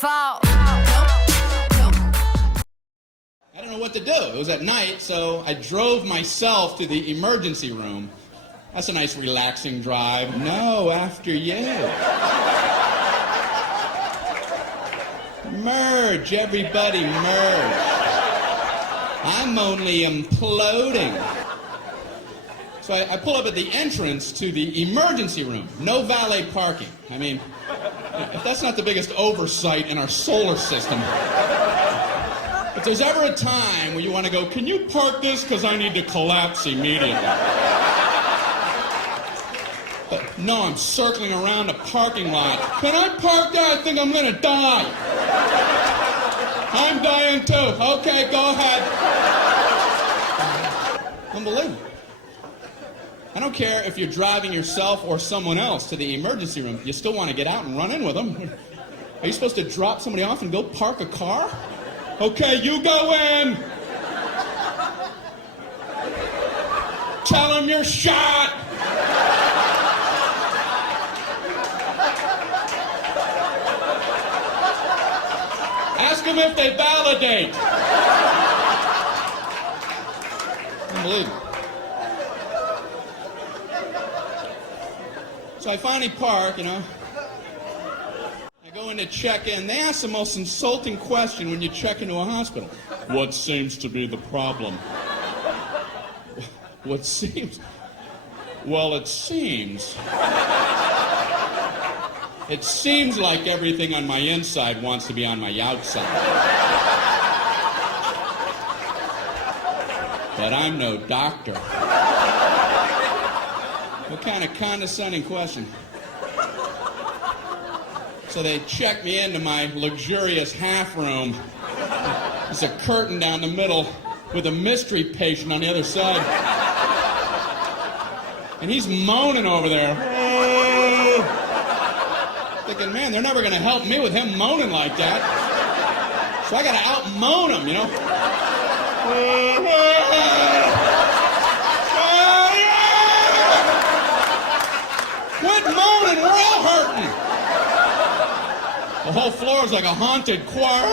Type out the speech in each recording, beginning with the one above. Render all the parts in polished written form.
fault. I didn't know what to do. It was at night, so I drove myself to the emergency room. That's a nice, relaxing drive. No, after you. Merge, everybody, merge. I'm only imploding. So I pull up at the entrance to the emergency room. No valet parking. I mean, if that's not the biggest oversight in our solar system. If there's ever a time where you want to go, can you park this because I need to collapse immediately? But no, I'm circling around a parking lot. Can I park there? I think I'm going to die. I'm dying too. Okay, go ahead. Unbelievable. I don't care if you're driving yourself or someone else to the emergency room. You still want to get out and run in with them. Are you supposed to drop somebody off and go park a car? Okay, you go in. Tell them you're shot. Ask them if they validate. Unbelievable. So I finally park, I go in to check in. They ask the most insulting question when you check into a hospital. What seems to be the problem? What seems? Well, it seems. It seems like everything on my inside wants to be on my outside. But I'm no doctor. What kind of condescending question? So they check me into my luxurious half room. There's a curtain down the middle with a mystery patient on the other side. And he's moaning over there. Thinking, man, they're never going to help me with him moaning like that. So I got to out-moan him, Quit moaning, we're all hurting. The whole floor is like a haunted choir.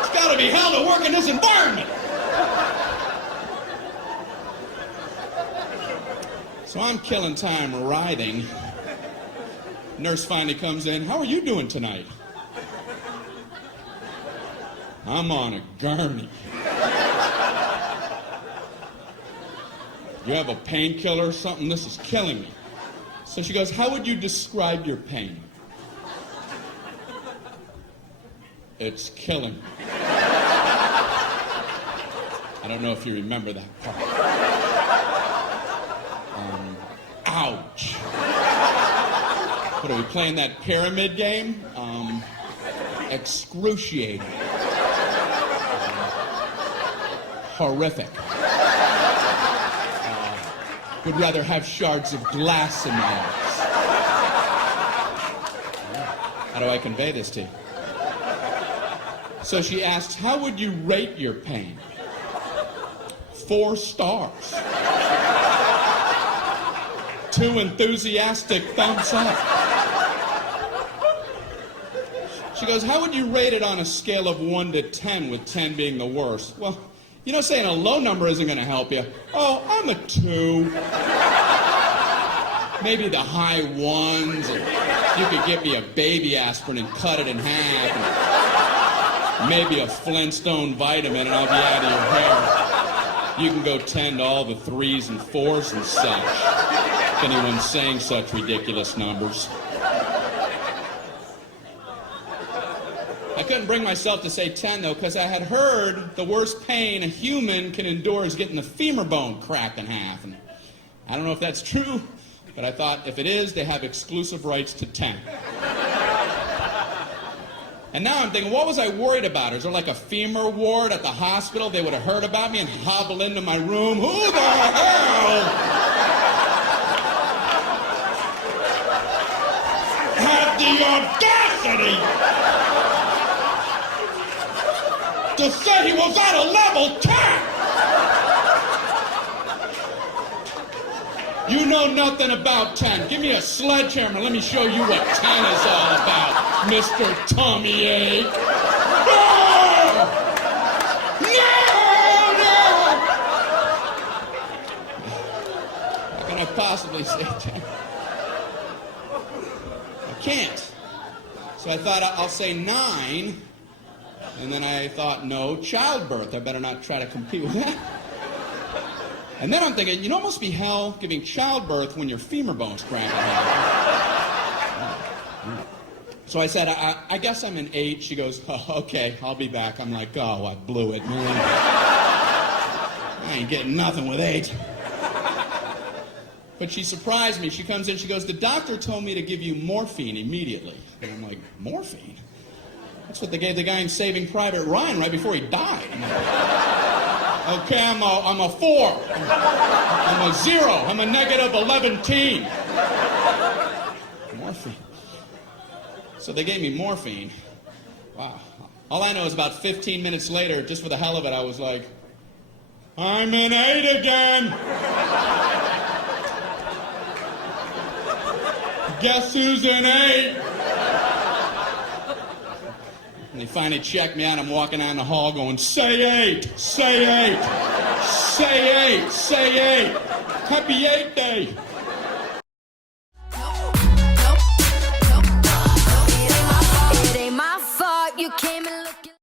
It's got to be hell to work in this environment. So I'm killing time writhing. Nurse finally comes in. How are you doing tonight? I'm on a gurney. You have a painkiller or something? This is killing me. So she goes, how would you describe your pain? It's killing me. I don't know if you remember that part. Ouch. What, are we playing that pyramid game? Excruciating. Horrific. Would rather have shards of glass in my eyes. How do I convey this to you? So she asks, how would you rate your pain? 4 stars. 2 enthusiastic thumbs up. She goes, how would you rate it on a scale of 1 to 10, with 10 being the worst? Well, saying a low number isn't going to help you. Oh, I'm a 2. Maybe the high 1s. Or you could give me a baby aspirin and cut it in half. And maybe a Flintstone vitamin and I'll be out of your hair. You can go 10 to all the 3s and 4s and such. If anyone's saying such ridiculous numbers. I couldn't bring myself to say 10, though, because I had heard the worst pain a human can endure is getting the femur bone cracked in half. And I don't know if that's true, but I thought if it is, they have exclusive rights to 10. And now I'm thinking, what was I worried about? Is there like a femur ward at the hospital? They would have heard about me and hobble into my room. Who the hell had the audacity to say he was at a level 10? You You know nothing about 10. Give me a sledgehammer. Let me show you what 10 is all about, Mr. Tommy A. No! No! No! How can I possibly say 10? I can't. So I thought I'll say 9. And then I thought, no, childbirth. I better not try to compete with that. And then I'm thinking, you know, it must be hell giving childbirth when your femur bone's cracked. So I said, I guess I'm an 8. She goes, oh, okay, I'll be back. I'm like, oh, I blew it, man. I ain't getting nothing with 8. But she surprised me. She comes in, she goes, the doctor told me to give you morphine immediately. And I'm like, morphine? That's what they gave the guy in Saving Private Ryan right before he died. Okay, I'm a 4. I'm a 0. I'm a negative 11-teen. Morphine. So they gave me morphine. Wow. All I know is about 15 minutes later, just for the hell of it, I was like, I'm an 8 again. Guess who's an 8? And they finally checked me out. I'm walking down the hall going, say 8, say 8, say 8, say 8. Happy 8 day.